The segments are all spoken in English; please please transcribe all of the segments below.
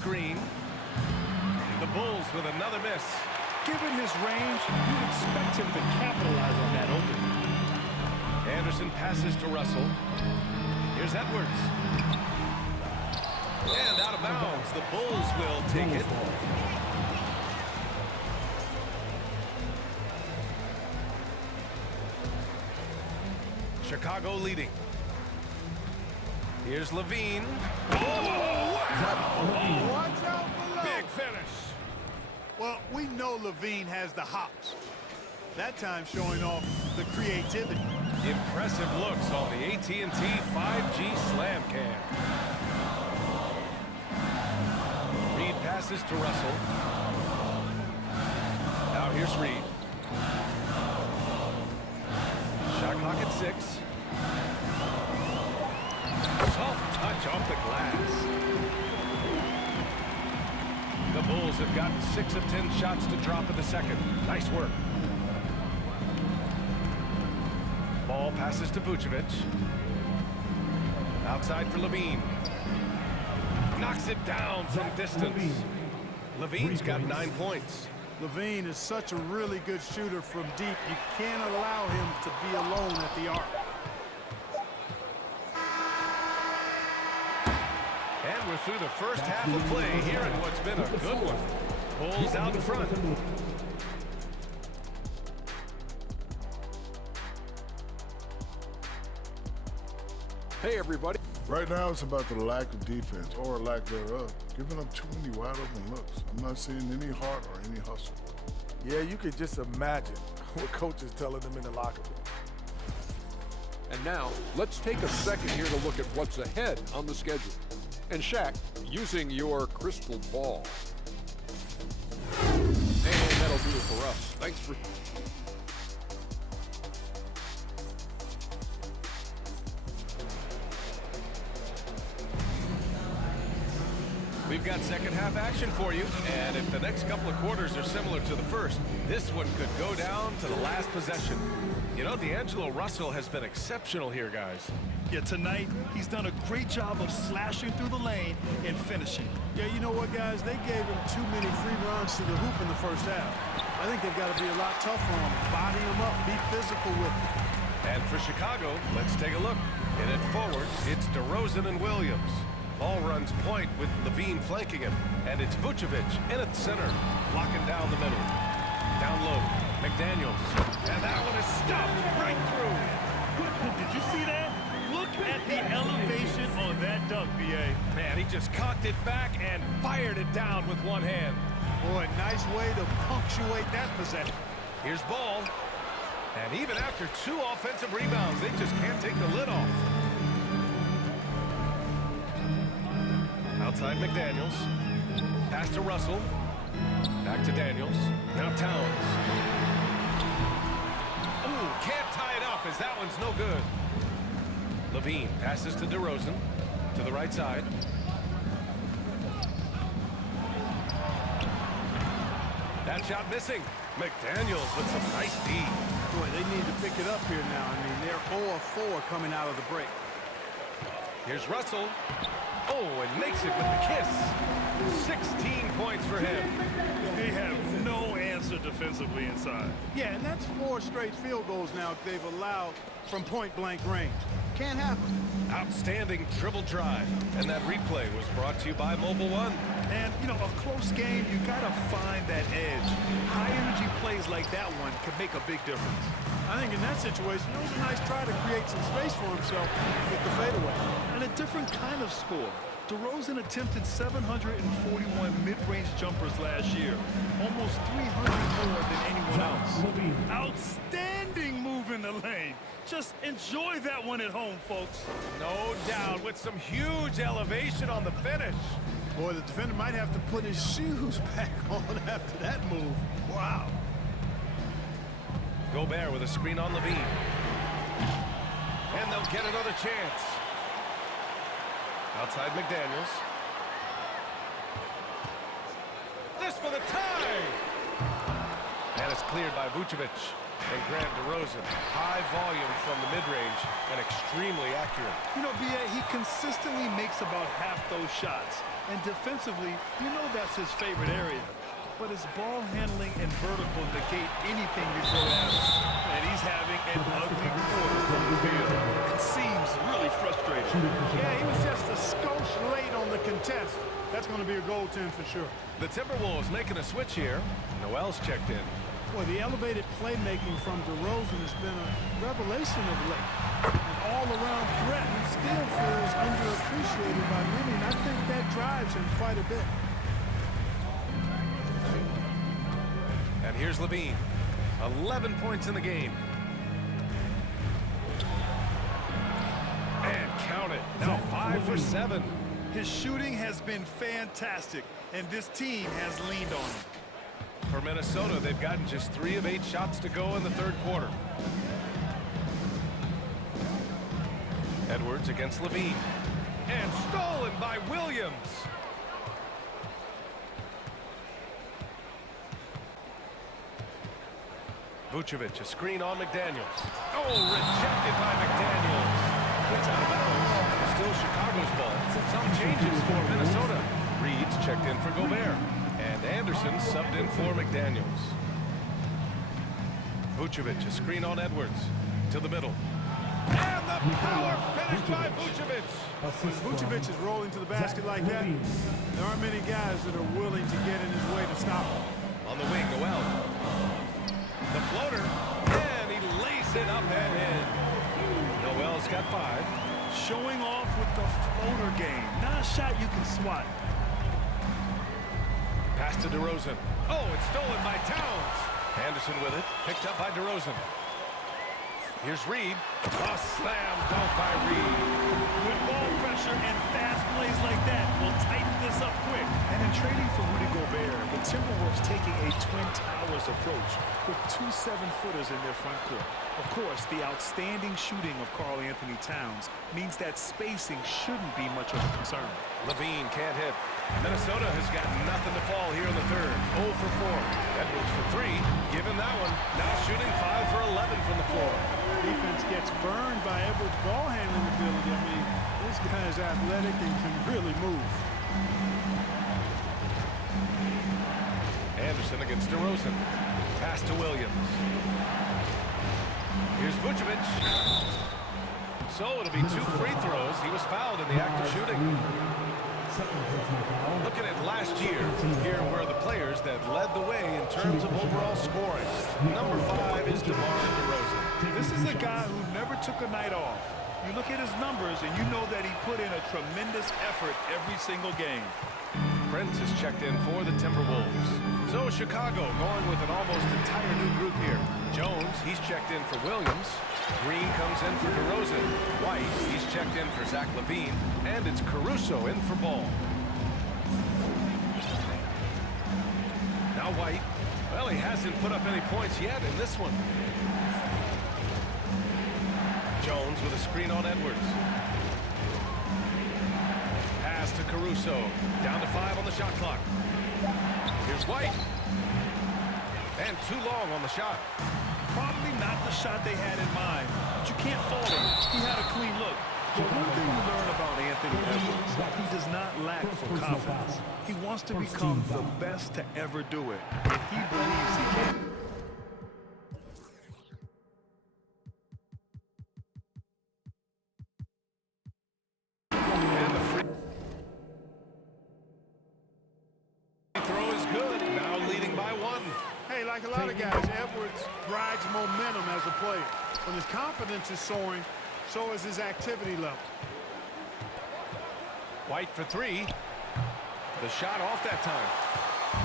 screen. The Bulls with another miss. Given his range, you'd expect him to capitalize on that opening. Anderson passes to Russell. Here's Edwards. And out of bounds. The Bulls will take it. Chicago leading. Here's Levine. Oh, wow. Watch out below. Big finish. Well, we know Levine has the hops. That time showing off the creativity. Impressive looks on the AT&T 5G Slam Cam. Reed passes to Russell. Now here's Reed. Shot clock at 6. Soft touch off the glass. The Bulls have gotten 6 of 10 shots to drop in the second. Nice work. Ball passes to Vucevic. Outside for Levine. Knocks it down from distance. Levine's got 9 points. Levine is such a really good shooter from deep. You can't allow him to be alone at the arc. And we're through the first half of play here in what's been a good one. Bulls out in front. Hey, everybody. Right now, it's about the lack of defense, or lack thereof. Giving up too many wide-open looks. I'm not seeing any heart or any hustle. Yeah, you could just imagine what Coach is telling them in the locker room. And now, let's take a second here to look at what's ahead on the schedule. And Shaq, using your crystal ball. And that'll do it for us. Thanks for... We've got second half action for you, and if the next couple of quarters are similar to the first, this one could go down to the last possession. You know, D'Angelo Russell has been exceptional here, guys. Yeah, tonight, he's done a great job of slashing through the lane and finishing. Yeah, you know what, guys? They gave him too many free runs to the hoop in the first half. I think they've got to be a lot tougher on him. Body him up, be physical with him. And for Chicago, let's take a look. In it forward, it's DeRozan and Williams. Ball runs point with Levine flanking him. And it's Vucevic in at center, locking down the middle. Down low, McDaniels. And that one is stuffed right through. Did you see that? Look at the elevation on that dunk, B.A. Man, he just cocked it back and fired it down with one hand. Boy, nice way to punctuate that possession. Here's Ball. And even after 2 offensive rebounds, they just can't take the lid off. Outside McDaniels. Pass to Russell. Back to Daniels. Now Towns. Ooh, can't tie it up as that one's no good. Levine passes to DeRozan. To the right side. That shot missing. McDaniels with some nice D. Boy, they need to pick it up here now. I mean, they're 0 of 4 coming out of the break. Here's Russell. Oh, and makes it with the kiss. 16 points for him. They have no answer defensively inside. Yeah, and that's 4 straight field goals now they've allowed from point-blank range. Can't happen. Outstanding dribble drive. And that replay was brought to you by Mobile One. And, you know, a close game, you got to find that edge. High-energy plays like that one can make a big difference. I think in that situation, it was a nice try to create some space for himself with the fadeaway. And a different kind of score. DeRozan attempted 741 mid-range jumpers last year. Almost 300 more than anyone else. Outstanding move in the lane. Just enjoy that one at home, folks. No doubt, with some huge elevation on the finish. Boy, the defender might have to put his shoes back on after that move. Wow. Gobert with a screen on Levine. And they'll get another chance. Outside McDaniels. This for the tie! And it's cleared by Vucevic. And Grant DeRozan, high volume from the mid-range and extremely accurate. You know, B.A., he consistently makes about half those shots. And defensively, you know that's his favorite area. But his ball handling and vertical negate anything you throw at him. And he's having an ugly quarter from the field. It seems really frustrating. Yeah, he was just a skosh late on the contest. That's going to be a goaltend for sure. The Timberwolves making a switch here. Noel's checked in. Boy, the elevated playmaking from DeRozan has been a revelation of late. An all-around threat and still feels underappreciated by many, and I think that drives him quite a bit. And here's Levine. 11 points in the game. And count it. Now 5 for 7. His shooting has been fantastic, and this team has leaned on him. For Minnesota, they've gotten just 3 of 8 shots to go in the third quarter. Edwards against Levine. And stolen by Williams. Vucevic, a screen on McDaniels. Oh, rejected by McDaniels. It's out of bounds. Still Chicago's ball. Some changes for Minnesota. Reed's checked in for Gobert. And Anderson subbed in for McDaniels. Vucevic, a screen on Edwards. To the middle. And the power finish by Vucevic. When Vucevic is rolling to the basket like that, there aren't many guys that are willing to get in his way to stop him. On the wing, Noel. The floater, and he lays it up and in. Noel's got 5. Showing off with the floater game. Not a shot you can swat. Pass to DeRozan. Oh, it's stolen by Towns. Anderson with it, picked up by DeRozan. Here's Reed. A slam dunk by Reed. Good ball pressure and fast plays like that will tighten this up quick. And in trading for Rudy Gobert, the Timberwolves taking a Twin Towers approach with 2 7-footers in their front court. Of course, the outstanding shooting of Karl-Anthony Towns means that spacing shouldn't be much of a concern. Levine can't hit. Minnesota has got nothing to fall here in the third. 0 for 4. Edwards for 3. Given that one. Now shooting 5 for 11 from the floor. Defense gets burned by Edwards' ball handling ability. I mean, this guy is athletic and can really move. Anderson against DeRozan. Pass to Williams. Here's Vucevic. So it'll be 2 free throws. He was fouled in the act of shooting. Looking at last year, here were the players that led the way in terms of overall scoring. Number 5 is DeMar DeRozan. This is a guy who never took a night off. You look at his numbers and you know that he put in a tremendous effort every single game. Prince is checked in for the Timberwolves. So Chicago going with an almost entire new group here. Jones, he's checked in for Williams. Green comes in for DeRozan. White, he's checked in for Zach LaVine. And it's Caruso in for Ball. Now White. Well, he hasn't put up any points yet in this one. Jones with a screen on Edwards. Pass to Caruso. Down to 5 on the shot clock. Here's White. And too long on the shot. Probably not the shot they had in mind, but you can't fault him. He had a clean look. But one thing you learn about Anthony Edwards, he does not lack for confidence. He wants to become the best to ever do it, and he believes he can. And the free throw is good. Now leading by 1. Hey, like a lot of guys, Edwards rides momentum as a player. When his confidence is soaring, so is his activity level. White for 3. The shot off that time.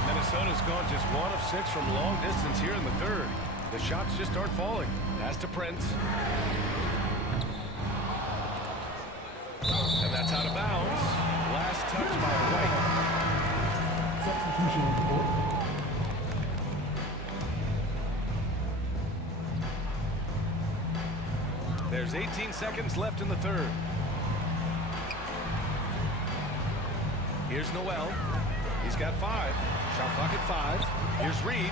Minnesota's gone just 1 of 6 from long distance here in the third. The shots just aren't falling. Pass to Prince. And that's out of bounds. Last touch by White. There's 18 seconds left in the third. Here's Noel. He's got 5. Shot clock at 5. Here's Reed.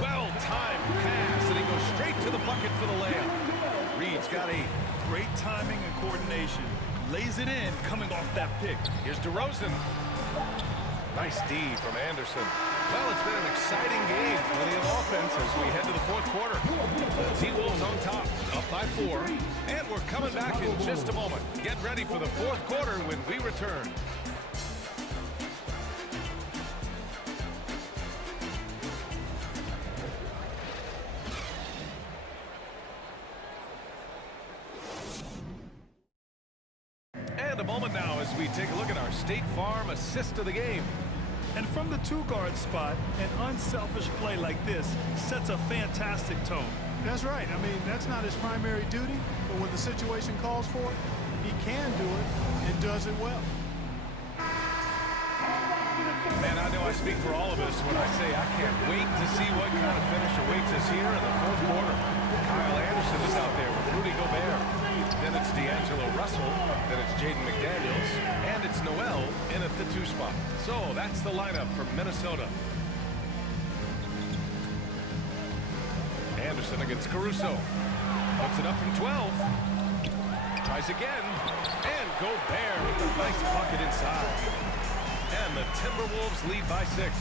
Well-timed pass, and he goes straight to the bucket for the layup. Reed's got 8. Great timing and coordination. Lays it in coming off that pick. Here's DeRozan. Nice D from Anderson. Well, it's been an exciting game. Plenty of offense as we head to the fourth quarter. The T-Wolves on top, up by 4. And we're coming back in just a moment. Get ready for the fourth quarter when we return. And a moment now as we take a look at our State Farm assist of the game. And from the 2-guard spot, an unselfish play like this sets a fantastic tone. That's right. I mean, that's not his primary duty, but when the situation calls for it, he can do it and does it well. Man, I know I speak for all of us when I say I can't wait to see what kind of finish awaits us here in the fourth quarter. Kyle Anderson is out there with Rudy Gobert. Then it's D'Angelo Russell. Then it's Jaden McDaniels. And it's Noel in at the 2 spot. So that's the lineup for Minnesota. Anderson against Caruso. Puts it up from 12. Tries again. And Gobert with a nice bucket inside. And the Timberwolves lead by 6.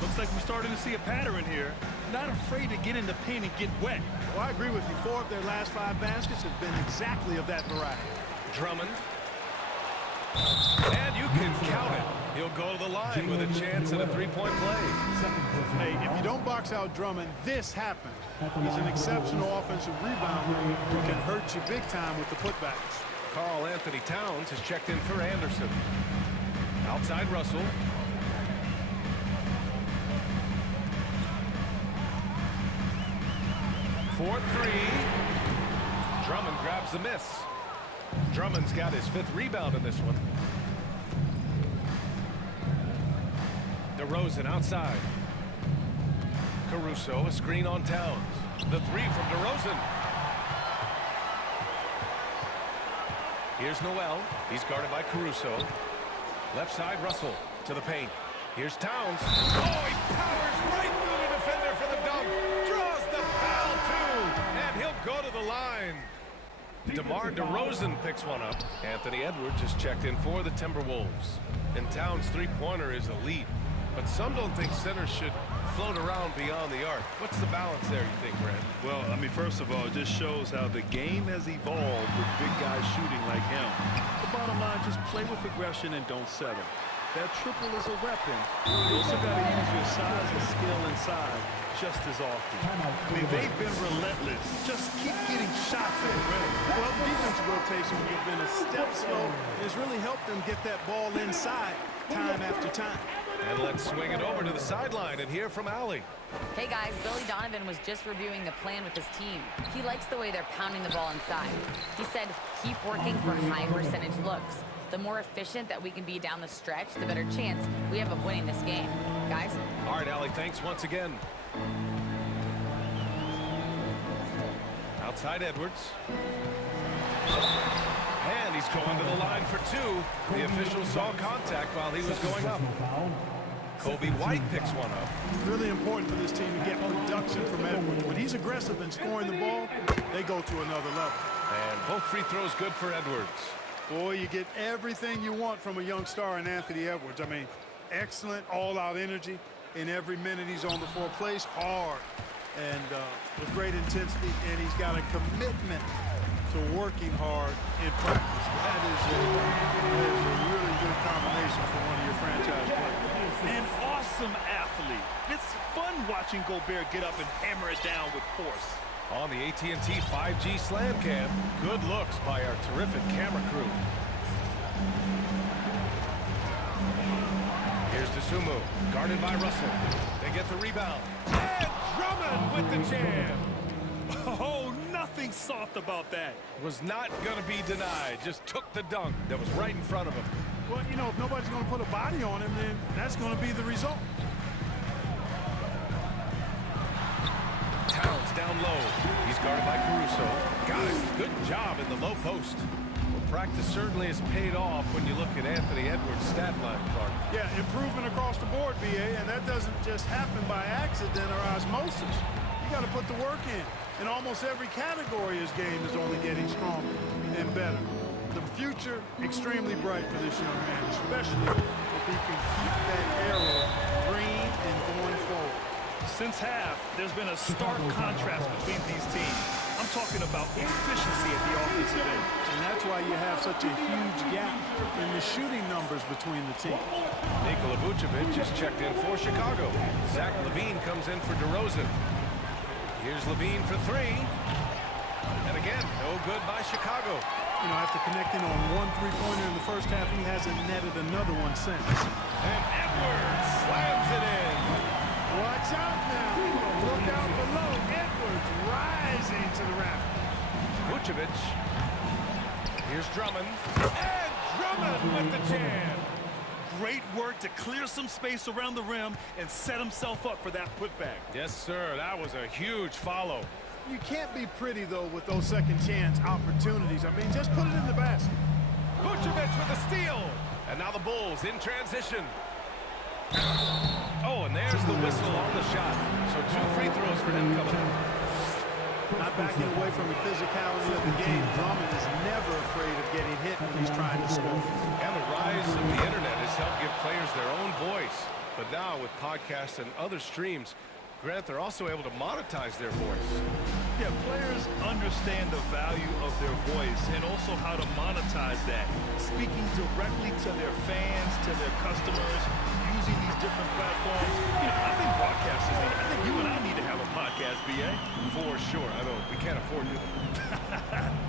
Looks like we're starting to see a pattern here. Not afraid to get in the paint and get wet. Well, I agree with you. 4 of their last 5 baskets have been exactly of that variety. Drummond. And you can count it. He'll go to the line with a chance at a 3-point play. Hey, if you don't box out Drummond, this happens. He's an exceptional offensive rebounder who can hurt you big time with the putbacks. Karl Anthony Towns has checked in for Anderson. Outside Russell. For 3. Drummond grabs the miss. Drummond's got his 5th rebound in this one. DeRozan outside. Caruso, a screen on Towns. The 3 from DeRozan. Here's Noel. He's guarded by Caruso. Left side, Russell to the paint. Here's Towns. Oh, he powers right through the defender for the dunk. Draws the foul, too. And he'll go to the line. DeMar DeRozan picks one up. Anthony Edwards has checked in for the Timberwolves. And Towns' 3-pointer is elite. But some don't think centers should float around beyond the arc. What's the balance there, you think, Brad? Well, I mean, first of all, it just shows how the game has evolved with big guys shooting like him. The bottom line, just play with aggression and don't settle. That triple is a weapon. You also got to use your size and skill inside just as often. I mean, they've been relentless. Just keep getting shots at the rim. Well, the defensive rotation has been a step slow. It's really helped them get that ball inside time after time. And let's swing it over to the sideline and hear from Allie. Hey guys, Billy Donovan was just reviewing the plan with his team. He likes the way they're pounding the ball inside. He said, keep working for high percentage looks. The more efficient that we can be down the stretch, the better chance we have of winning this game. Guys? All right, Allie, thanks once again. Outside Edwards. And he's going to the line for 2. The official saw contact while he was going up. Kobe White picks one up. Really important for this team to get production from Edwards. When he's aggressive in scoring the ball, they go to another level. And both free throws good for Edwards. Boy, you get everything you want from a young star in Anthony Edwards. I mean, excellent all-out energy in every minute he's on the floor. Plays hard and with great intensity, and he's got a commitment to working hard in practice. That is a really good combination for one of your franchise players. An awesome athlete. It's fun watching Gobert get up and hammer it down with force. On the AT&T 5G Slam Cam, good looks by our terrific camera crew. Here's DeSumo, guarded by Russell. They get the rebound. And Drummond with the jam. Oh, nothing soft about that. Was not going to be denied. Just took the dunk that was right in front of him. Well, you know, if nobody's going to put a body on him, then that's going to be the result. Towns down low. He's guarded by Caruso. Got it. Good job in the low post. Practice certainly has paid off when you look at Anthony Edwards' stat line, Clark. Yeah, improvement across the board, BA, and that doesn't just happen by accident or osmosis. You got to put the work in. In almost every category, his game is only getting stronger and better. The future, extremely bright for this young man, especially if he can keep that arrow green and going forward. Since half, there's been a stark contrast between these teams. I'm talking about efficiency at the offensive end. And that's why you have such a huge gap in the shooting numbers between the teams. Nikola Vucevic is checked in for Chicago. Zach LaVine comes in for DeRozan. Here's LaVine for three. And again, no good by Chicago. You know, after connecting on one three-pointer in the first half, he hasn't netted another one since. And Edwards slams it in. Watch out now. Look out below. Edwards rising to the rafters. Vucevic. Here's Drummond. And Drummond with the jam. Great work to clear some space around the rim and set himself up for that putback. Yes, sir. That was a huge follow. You can't be pretty, though, with those second chance opportunities. I mean, just put it in the basket. Vucevic with a steal. And now the Bulls in transition. Oh, and there's the whistle on the shot. So 2 free throws for him coming up. Not backing away from the physicality of the game. Drummond is never afraid of getting hit when he's trying to score. And the rise of the internet has helped give players their own voice. But now with podcasts and other streams, Grant, they're also able to monetize their voice. Yeah, players understand the value of their voice and also how to monetize that. Speaking directly to their fans, to their customers, using these different platforms. You know, I think broadcasters need, I think you and I need to have a podcast, BA. For sure. I know we can't afford to.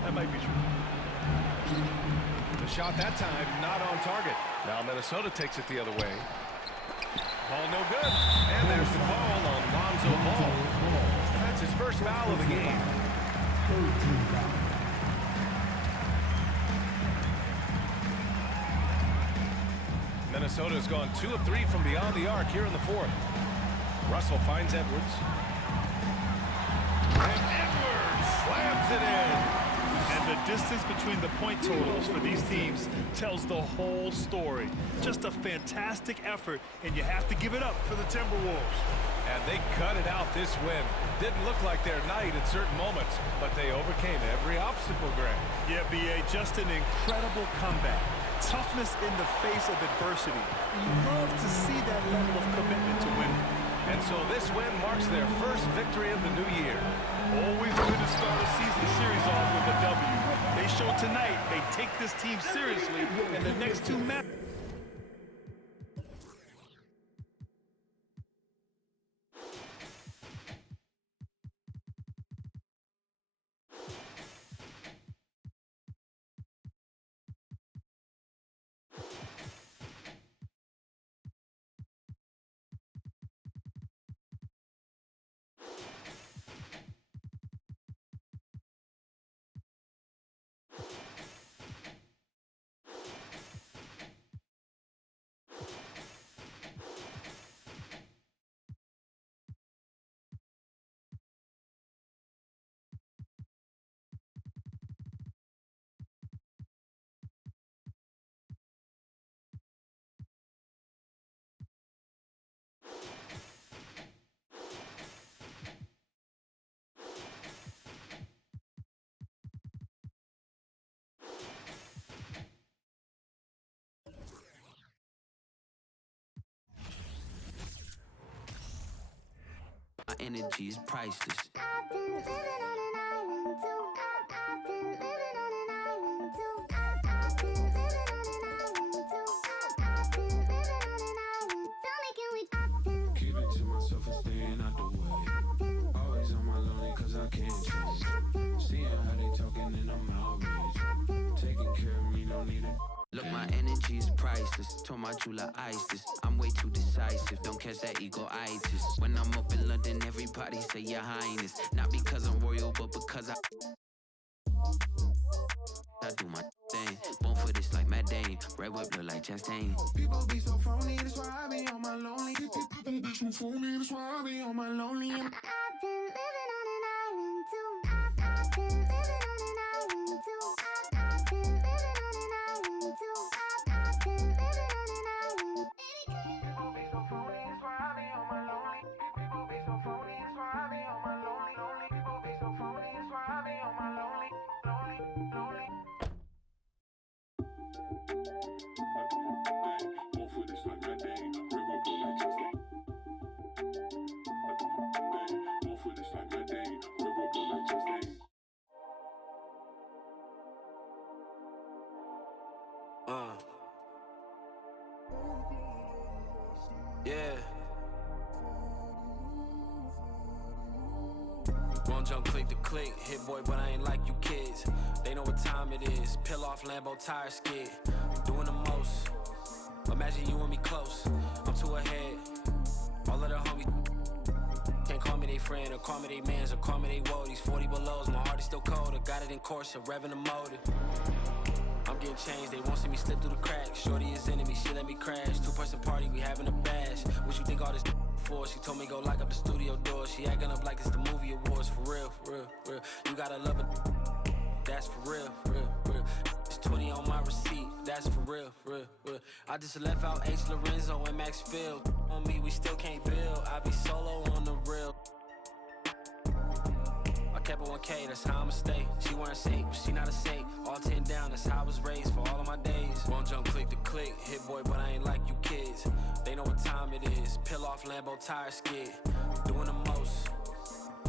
That might be true. The shot that time, not on target. Now Minnesota takes it the other way. Ball no good. And there's the call on Lonzo Ball. That's his first foul of the game. Minnesota has gone 2 of 3 from beyond the arc here in the fourth. Russell finds Edwards. And Edwards slams it in. And the distance between the point totals for these teams tells the whole story. Just a fantastic effort, and you have to give it up for the Timberwolves. And they cut it out this win. Didn't look like their night at certain moments, but they overcame every obstacle, Grant. Yeah, BA, just an incredible comeback. Toughness in the face of adversity. You love to see that level of commitment to winning. And so this win marks their first victory of the new year. Always good to start a season series off with a W. They show tonight they take this team seriously in the next 2 matches. My energy is priceless. I've been living on an island too. I've been living on an island too. I've been living on an island too. I've been living on an island. Tell me, can we? I've been Keep it to myself and staying out the way. Always on my lonely cause I can't change. Seeing how they talking and I'm outraged. Taking care of me, don't need it. Look, my energy is priceless. Told my jeweler ice this. I'm way too decisive. Don't catch that ego-itis. When I'm up in London, everybody say your highness. Not because I'm royal, but because I do my thing. Born for this like Matt Dane. Red whip look like Chastain. People be so phony, that's why I be on my lonely. People be so phony, that's why I be on my lonely. I've been living on an island too. I've been living on an island too. I've been living on Won't jump click to click, hit boy, but I ain't like you kids. They know what time it is, peel off Lambo tire skid. Doing the most, imagine you and me close. I'm too ahead, all of the homies can't call me they friend, or call me they mans, or call me they woadies. 40 belows, my heart is still cold, I got it in course, revving the motor. I'm getting changed, they won't see me slip through the cracks. Shorty is enemy, she let me crash. Two-person party, we having a bash. What you think all this for? She told me go lock up the studio door. She acting up like it's the movie awards. For real, for real, for real. You gotta love it, that's for real, for real, for real. It's 20 on my receipt, that's for real, for real, for real. I just left out H. Lorenzo and Max Field. On me, we still can't build. I be solo on the real. Kept it 1K, that's how I'ma stay. She wearing safe, she not a saint. All 10 down, that's how I was raised for all of my days. Won't jump click to click, hit boy, but I ain't like you kids. They know what time it is, peel off Lambo tire skid. Doing the most,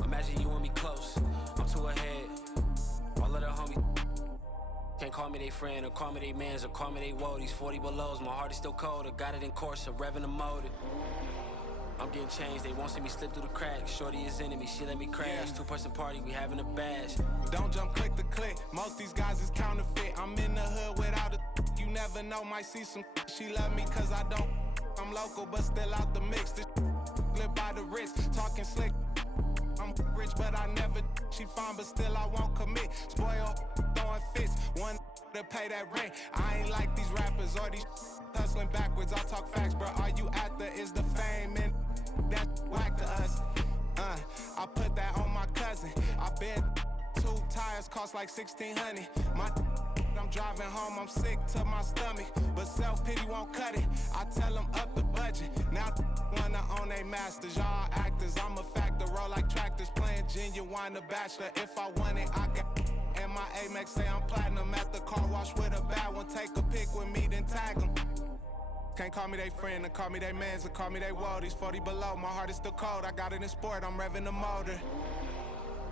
imagine you and me close. I'm too ahead, all of the homies can't call me they friend, or call me they mans, or call me they woadies. 40 belows, my heart is still cold, I got it in course, revving the motor. I'm getting changed, they won't see me slip through the cracks. Shorty is enemy, she let me crash. Two-person party, we having a bash. Don't jump click to click, most these guys is counterfeit. I'm in the hood without a you never know, might see some she love me cause I don't. I'm local but still out the mix. This live by the wrist, talking slick. I'm rich but I never, she fine but still I won't commit. Spoil, throwing fits, one to pay that rent. I ain't like these rappers or these hustling backwards. I talk facts, bro, all you after is the fame and that's whack to us. I put that on my cousin. I been 2 tires cost like $1,600. I'm driving home, I'm sick to my stomach, but self-pity won't cut it. I tell them up the budget. Now wanna own they masters, y'all actors. I'm a factor, roll like tractors, playing Genuine the Bachelor. If I want it, I got. And my Amex say I'm platinum at the car wash with a bad one. Take a pic with me, then tag them. Can't call me they friend, or call me they mans, or call me they woadies. 40 below, my heart is still cold. I got it in sport, I'm revving the motor.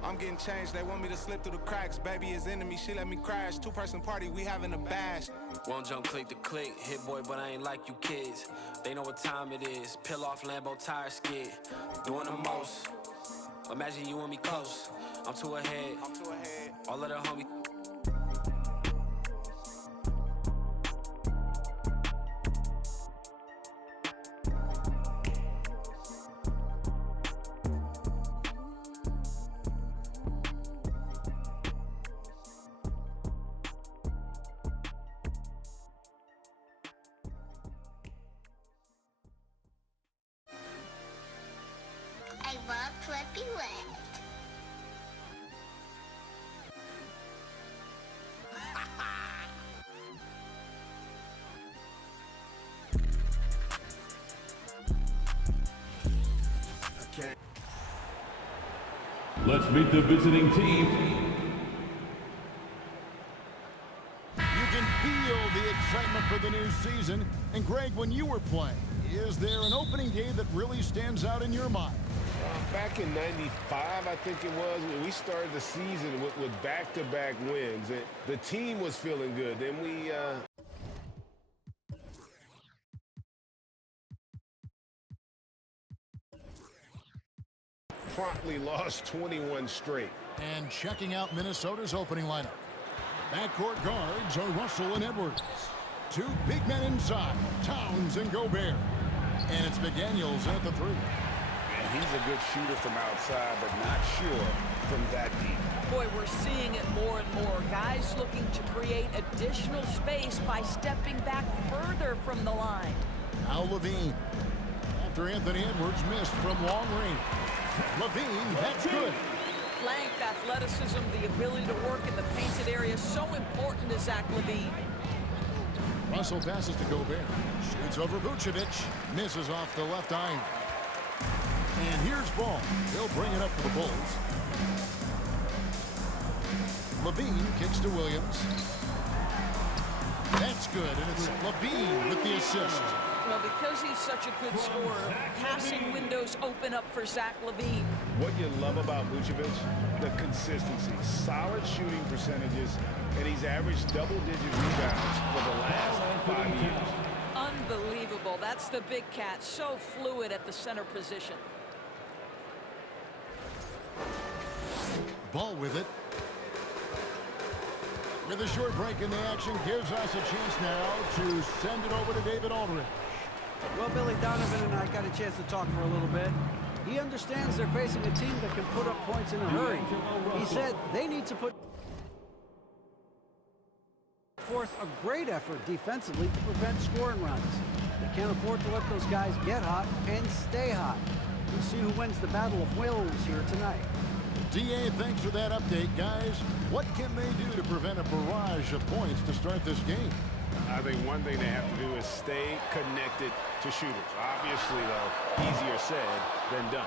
I'm getting changed, they want me to slip through the cracks. Baby is enemy, she let me crash. Two-person party, we having a bash. Won't jump click to click, hit boy, but I ain't like you kids. They know what time it is, peel off Lambo tire skid. Doing the most, imagine you and me close. I'm too ahead, all of the homies. I love Flippy Wet. Let's meet the visiting team. You can feel the excitement for the new season. And Greg, when you were playing, is there an opening day that really stands out in your mind? Back in '95, I think it was, when we started the season with back-to-back wins. The team was feeling good. Then we promptly lost 21 straight. And checking out Minnesota's opening lineup. Backcourt guards are Russell and Edwards. 2 big men inside, Towns and Gobert. And it's McDaniels at the 3. And he's a good shooter from outside, but not sure from that deep. Boy, we're seeing it more and more. Guys looking to create additional space by stepping back further from the line. Now Levine. After Anthony Edwards missed from long range. Levine, that's good. Length, athleticism, the ability to work in the painted area, so important to Zach Levine. Russell passes to Gobert. Shoots over Vucevic. Misses off the left iron. And here's Ball. They'll bring it up for the Bulls. Levine kicks to Williams. That's good, and it's Levine with the assist. Well, because he's such a good scorer, passing windows open up for Zach Levine. What you love about Vucevic, the consistency, solid shooting percentages, and he's averaged double-digit rebounds for the last 5 years. Unbelievable. That's the big cat, so fluid at the center position. Ball with it. With a short break in the action, gives us a chance now to send it over to David Aldridge. Well, Billy Donovan and I got a chance to talk for a little bit. He understands they're facing a team that can put up points in a hurry. He said they need to put forth a great effort defensively to prevent scoring runs. They can't afford to let those guys get hot and stay hot. We'll see who wins the Battle of Wills here tonight. DA, thanks for that update, guys. What can they do to prevent a barrage of points to start this game? I think one thing they have to do is stay connected to shooters. Obviously, though, easier said than done.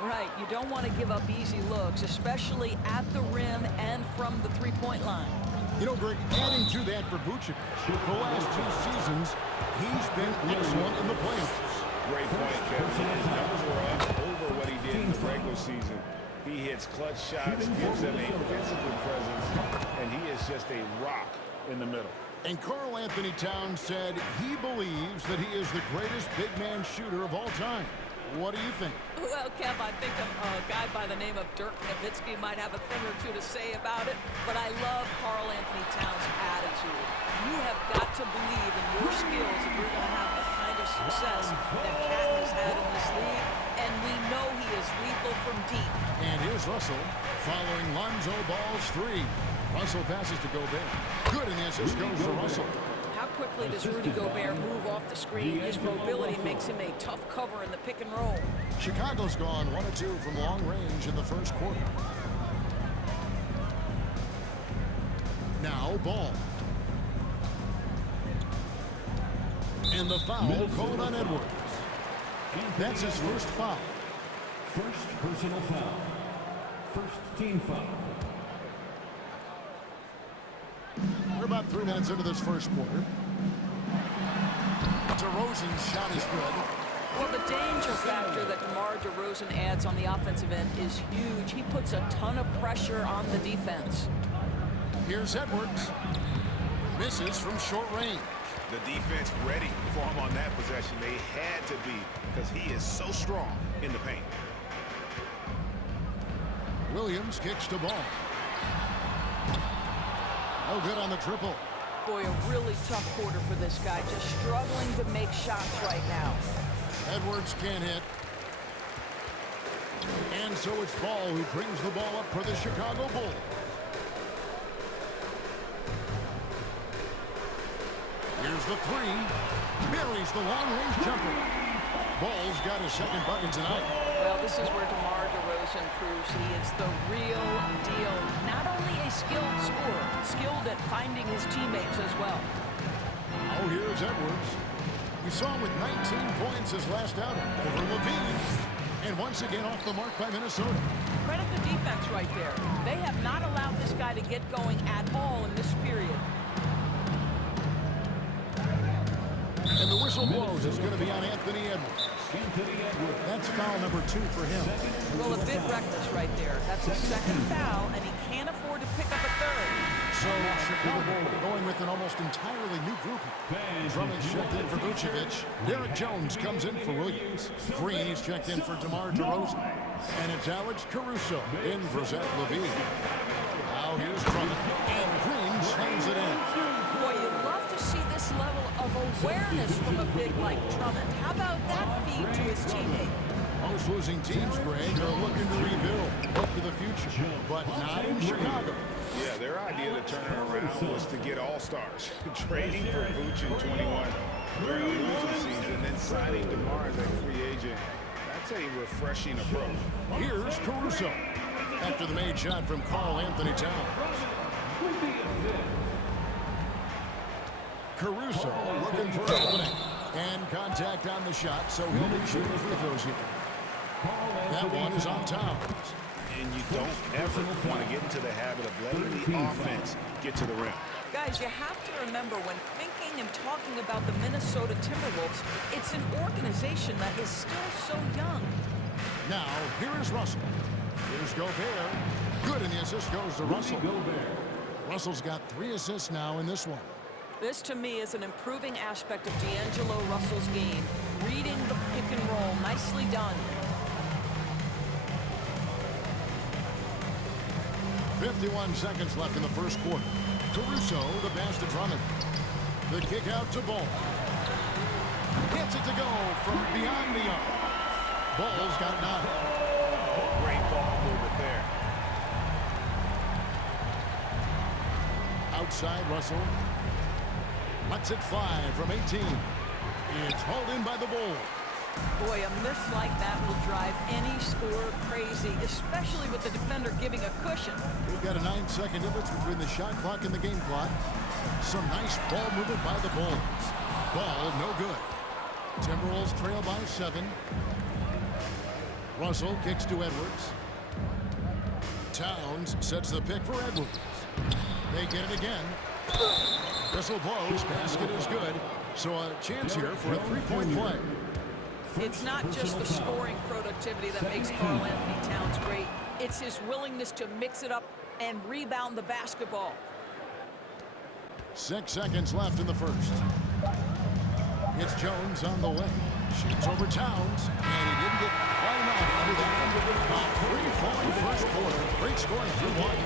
Right, you don't want to give up easy looks, especially at the rim and from the three-point line. You know, Greg, adding to that for Vucevic, the last 2 seasons, he's been excellent in the playoffs. Great point, Kevin. His numbers were up over what he did in the regular season. He hits clutch shots, gives them a physical presence, and he is just a rock in the middle. And Karl Anthony Towns said he believes that he is the greatest big man shooter of all time. What do you think? Well, Kev, I think a guy by the name of Dirk Nowitzki might have a thing or two to say about it, but I love Karl Anthony Towns' attitude. You have got to believe in your skills if you're going to have the kind of success that Cat has had in this league, and we know he is lethal from deep. And here's Russell following Lonzo Ball's 3. Russell passes to Gobert. Good, and the assist goes to Russell. How quickly does Rudy Gobert move off the screen? His mobility makes him a tough cover in the pick and roll. Chicago's gone 1 of 2 from long range in the first quarter. Now Ball. And the foul called on Edwards. That's his first foul. First personal foul. First team foul. We're about 3 minutes into this first quarter. DeRozan's shot is good. Well, the danger factor that DeMar DeRozan adds on the offensive end is huge. He puts a ton of pressure on the defense. Here's Edwards. Misses from short range. The defense ready for him on that possession. They had to be, because he is so strong in the paint. Williams kicks the ball. No good on the triple. Boy, a really tough quarter for this guy. Just struggling to make shots right now. Edwards can't hit. And so it's Ball who brings the ball up for the Chicago Bulls. Here's the 3. Buries the long-range jumper. Ball's got his second bucket tonight. Well, this is where DeMar DeRozan proves he is the real deal. Not only a skilled scorer, skilled at finding his teammates as well. Oh, here's Edwards. We saw him with 19 points his last outing over Levine. And once again off the mark by Minnesota. Credit the defense right there. They have not allowed this guy to get going at all in this period. And the whistle blows. It's going to be on Anthony Edwards. That's foul number 2 for him. Well, a bit reckless right there. That's a second foul, and he can't afford to pick up a third. So Chicago going with an almost entirely new group. Drummond's checked in for Vucevic. Derek Jones comes in for Williams. Green's checked in for DeMar DeRozan. And it's Alex Caruso in for Zach LaVine. Now here's Drummond. And Green slams it in. Boy, you love to see this level of awareness from a big like Drummond. How about that feed to his teammate? Most losing teams, Greg, are looking to rebuild, look to the future, but not in Chicago. Yeah, their idea to turn it around was to get all-stars. Trading for Vooch in 21 during a losing season, then signing DeMar as a free agent. That's a refreshing approach. Here's Caruso. After the made shot from Karl Anthony Towns. Caruso looking for an opening. And contact on the shot, so he'll be shooting free throws here. That one is on Towns. And you don't ever want to get into the habit of letting the offense get to the rim. Guys, you have to remember when thinking and talking about the Minnesota Timberwolves, it's an organization that is still so young. Now, here is Russell. Here's Gobert. Good, and the assist goes to Russell. Russell's got 3 assists now in this one. This, to me, is an improving aspect of D'Angelo Russell's game. Reading the pick and roll. Nicely done. 51 seconds left in the first quarter. Caruso, the pass to Drummond. The kick out to Ball. Gets it to go from beyond the arc. Ball's got 9. Great ball movement there. Outside, Russell. Lets it fly from 18. It's hauled in by the Bulls. Boy, a miss like that will drive any scorer crazy, especially with the defender giving a cushion. We've got a 9-second difference between the shot clock and the game clock. Some nice ball movement by the Bulls. Ball no good. Timberwolves trail by 7. Russell kicks to Edwards. Towns sets the pick for Edwards. They get it again. Whistle blows. Basket is good. So a chance here for a 3-point play. It's not just the scoring productivity that makes Karl Anthony Towns great. It's his willingness to mix it up and rebound the basketball. 6 seconds left in the first. It's Jones on the way. Shoots over Towns, and he didn't get quite enough under that. A free-flowing first quarter. Great scoring through one.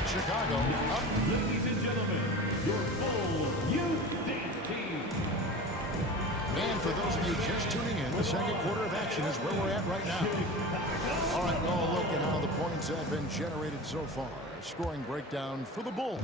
It's Chicago up. Ladies and gentlemen, your full youth dance team. And for those of you just tuning in, the second quarter of action is where we're at right now. All right, we'll look at how the points have been generated so far. A scoring breakdown for the Bulls.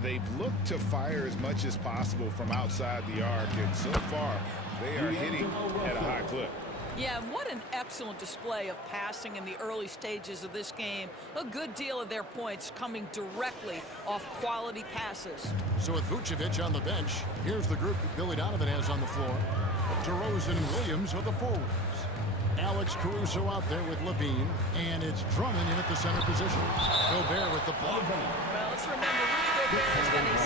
They've looked to fire as much as possible from outside the arc, and so far, they are hitting at a high clip. Yeah, and what an excellent display of passing in the early stages of this game. A good deal of their points coming directly off quality passes. So with Vucevic on the bench, here's the group that Billy Donovan has on the floor. DeRozan and Williams are the forwards. Alex Caruso out there with Levine, and it's Drummond in at the center position. Gobert with the block. Well, let's remember, Rudy Gobert's got a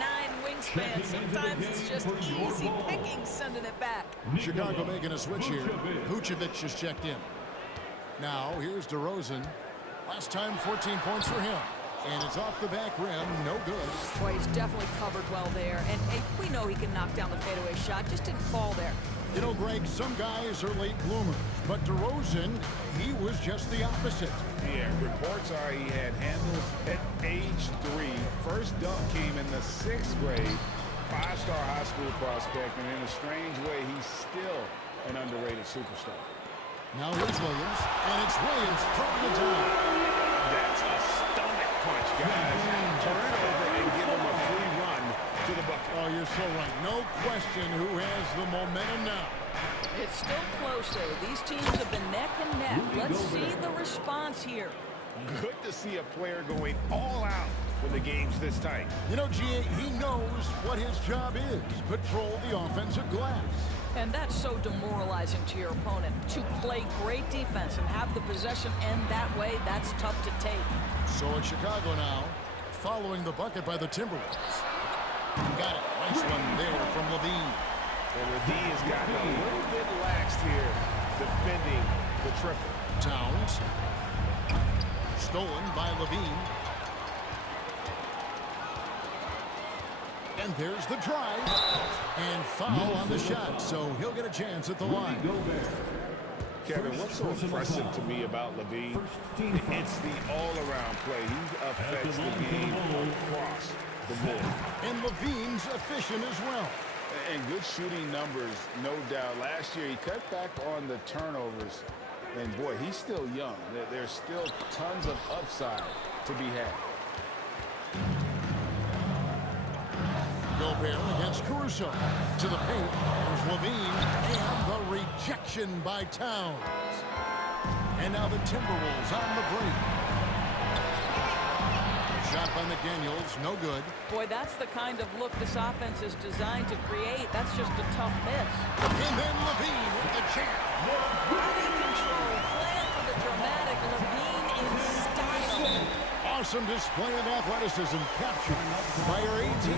7'9" wingspan. Sometimes it's just easy picking sending it back. Chicago making a switch here. Vucevic is checked in. Now, here's DeRozan. Last time, 14 points for him. And it's off the back rim, no good. Boy, he's definitely covered well there. And hey, we know he can knock down the fadeaway shot, just didn't fall there. You know, Greg, some guys are late bloomers, but DeRozan, he was just the opposite. Yeah, reports are he had handles at age 3. First dunk came in the 6th grade. 5-star high school prospect, and in a strange way, he's still an underrated superstar. Now here's Williams, and it's Williams throwing it down. That's a stomach punch, guys. Turn it over and give him a free run to the bucket. Oh, you're so right. No question who has the momentum now. It's still close, though. These teams have been neck and neck. Let's see the response here. Good to see a player going all out when the game's this tight. You know, G.A., he knows what his job is. Patrol the offensive glass. And that's so demoralizing to your opponent. To play great defense and have the possession end that way, that's tough to take. So it's Chicago now, following the bucket by the Timberwolves. Got it. Nice one there from Levine. And Levine has gotten a little bit laxed here defending the triple. Towns. Stolen by Levine. And there's the drive. And foul on the shot, so he'll get a chance at the line. Kevin, what's so impressive to me about Levine? It's the all-around play. He affects the game across the board. And Levine's efficient as well. And good shooting numbers, no doubt. Last year, he cut back on the turnovers. And, boy, he's still young. There's still tons of upside to be had. Gobert against Caruso. To the paint. There's Levine. And the rejection by Towns. And now the Timberwolves on the break. Shot by McDaniels, no good. Boy, that's the kind of look this offense is designed to create. That's just a tough miss. And then Levine with the jam. Body control, plan for the dramatic. Levine in style. Awesome display of athleticism captured by our AT&T